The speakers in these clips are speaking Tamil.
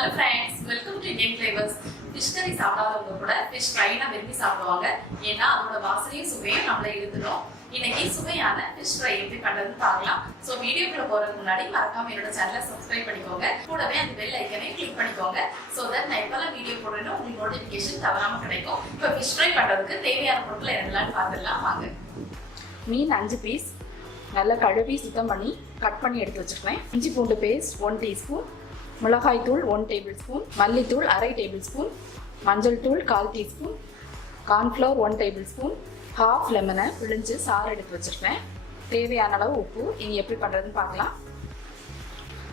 Hello friends, welcome to Indian flavours. Fish கறி சாப்பிடாதவங்க கூட ஃபிஷ் ஃப்ரைனா விரும்பி சாப்பிடுவாங்க. ஏன்னா அதோட வாசனையும் சுவையும் நம்மளை இழுத்துடும். இன்னைக்கு சுவையான ஃபிஷ் ஃப்ரை எப்படி பண்றதுன்னு பார்க்கலாம். ஸோ வீடியோக்குள்ள போறதுக்கு முன்னாடி மறக்காம என்னோட சேனலை சப்ஸ்கிரைப் பண்ணிக்கோங்க. கூடவே அந்த பெல் ஐக்கனை கிளிக் பண்ணிக்கோங்க. ஸோ தட் நான் எப்பெல்லாம் வீடியோ போடுறேனோ உங்களுக்கு நோட்டிஃபிகேஷன் தவறாம கிடைக்கும். இப்போ ஃபிஷ் ஃப்ரை பண்றதுக்கு தேவையான பொருட்கள் என்னெல்லாம் பார்த்துடலாம் வாங்க. மீன் 5 பீஸ் நல்லா கழுவி சுத்தம் பண்ணி கட் பண்ணி எடுத்து வச்சுருக்கேன். இஞ்சி பூண்டு பேஸ்ட் 1 டீஸ்பூன், மிளகாய் தூள் 1 டேபிள் ஸ்பூன், மல்லித்தூள் அரை டேபிள் ஸ்பூன், மஞ்சள் தூள் 1/4 teaspoon, cornflour 1 tablespoon, half லெமனை பிழிஞ்சு சாறு எடுத்து வச்சுருக்கேன். தேவையான அளவு உப்பு. இனி எப்படி பண்ணுறதுன்னு பார்க்கலாம்.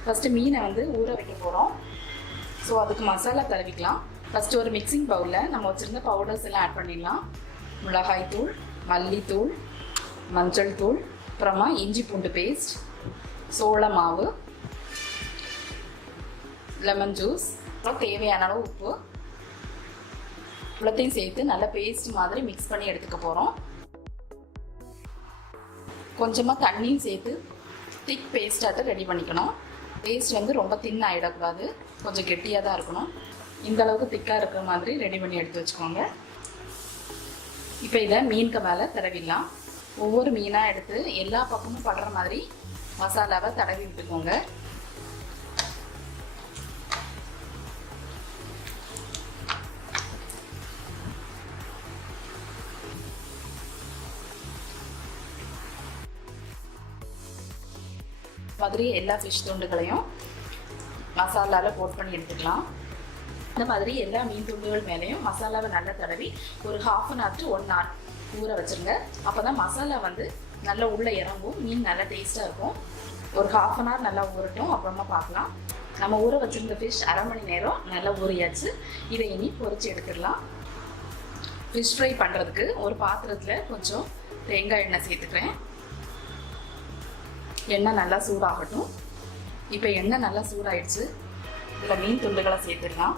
ஃபஸ்ட்டு மீனை ஊற வைக்க போகிறோம். ஸோ அதுக்கு மசாலா தடவிக்கலாம். ஃபஸ்ட்டு ஒரு மிக்சிங் பவுலில் நம்ம வச்சுருந்த பவுடர்ஸ் எல்லாம் ஆட் பண்ணிடலாம். மிளகாய் தூள், மல்லித்தூள், மஞ்சள் தூள், அப்புறமா இஞ்சி பூண்டு பேஸ்ட், சோள மாவு, லெமன் ஜூஸ், அப்புறம் தேவையான அளவு உப்பு இவ்வளோத்தையும் சேர்த்து நல்லா பேஸ்ட் மாதிரி மிக்ஸ் பண்ணி எடுத்துக்க போகிறோம். கொஞ்சமாக தண்ணியும் சேர்த்து திக் பேஸ்ட்டாக ரெடி பண்ணிக்கணும். பேஸ்ட் ரொம்ப தின் ஆகிடக்கூடாது, கொஞ்சம் கெட்டியாக தான் இருக்கணும். இந்த அளவுக்கு திக்காக இருக்கிற மாதிரி ரெடி பண்ணி எடுத்து வச்சுக்கோங்க. இப்போ இதை மீனுக்கு மேலே தடவிடலாம். ஒவ்வொரு மீனாக எடுத்து எல்லா பக்கமும் படுற மாதிரி மசாலாவை தடவி விட்டுக்கோங்க. மாதிரி எல்லா ஃபிஷ் துண்டுகளையும் மசாலாவில் கோட் பண்ணி எடுத்துக்கலாம். இந்த மாதிரி எல்லா மீன் துண்டுகள் மேலேயும் மசாலாவை நல்லா தடவி ஒரு 1/2 hour to 1 hour ஊற வச்சுருங்க. அப்போ தான் மசாலா நல்லா உள்ளே இறங்கும், மீன் நல்லா டேஸ்ட்டாக இருக்கும். ஒரு 1/2 hour நல்லா ஊறட்டும், அப்புறமா பார்க்கலாம். நம்ம ஊற வச்சுருந்த ஃபிஷ் அரை மணி நேரம் நல்லா ஊறியாச்சு. இதை இனி பொரிச்சு எடுத்துடலாம். ஃபிஷ் ஃப்ரை பண்ணுறதுக்கு ஒரு பாத்திரத்தில் கொஞ்சம் தேங்காய் எண்ணெய் சேர்த்துக்கிறேன். எண்ணெய் நல்லா சூடாகட்டும். இப்போ எண்ணெய் நல்லா சூடாயிடுச்சு. இதில் மீன் துண்டுகளை சேர்த்துடலாம்.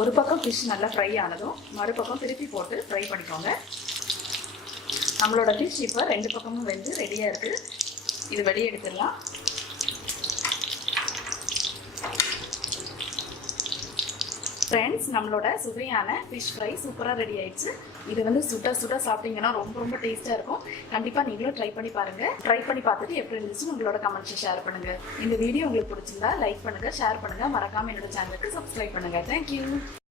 ஒரு பக்கம் ஃபிஷ் நல்லா ஃப்ரை ஆனதும் மறுபக்கம் திருப்பி போட்டு ஃப்ரை பண்ணிக்கோங்க. நம்மளோட ஃபிஷ் இப்போ 2 பக்கமும் ரெடியாக இருக்குது. இது வெளியே எடுத்துடலாம். ஃப்ரெண்ட்ஸ், நம்மளோட சுவையான ஃபிஷ் ஃப்ரை சூப்பராக ரெடி ஆயிடுச்சு. இது சுட சுட சாப்பிட்டீங்கன்னா ரொம்ப ரொம்ப டேஸ்ட்டாக இருக்கும். கண்டிப்பாக நீங்களும் ட்ரை பண்ணி பாருங்கள். ட்ரை பண்ணி பார்த்துட்டு எப்படி இருந்துச்சுன்னு உங்களோட கமெண்ட்ஸை ஷேர் பண்ணுங்கள். இந்த வீடியோ உங்களுக்கு பிடிச்சிருந்தா லைக் பண்ணுங்கள், ஷேர் பண்ணுங்கள். மறக்காமல் என்னோட சேனலுக்கு சப்ஸ்கிரைப் பண்ணுங்கள். தேங்க்யூ.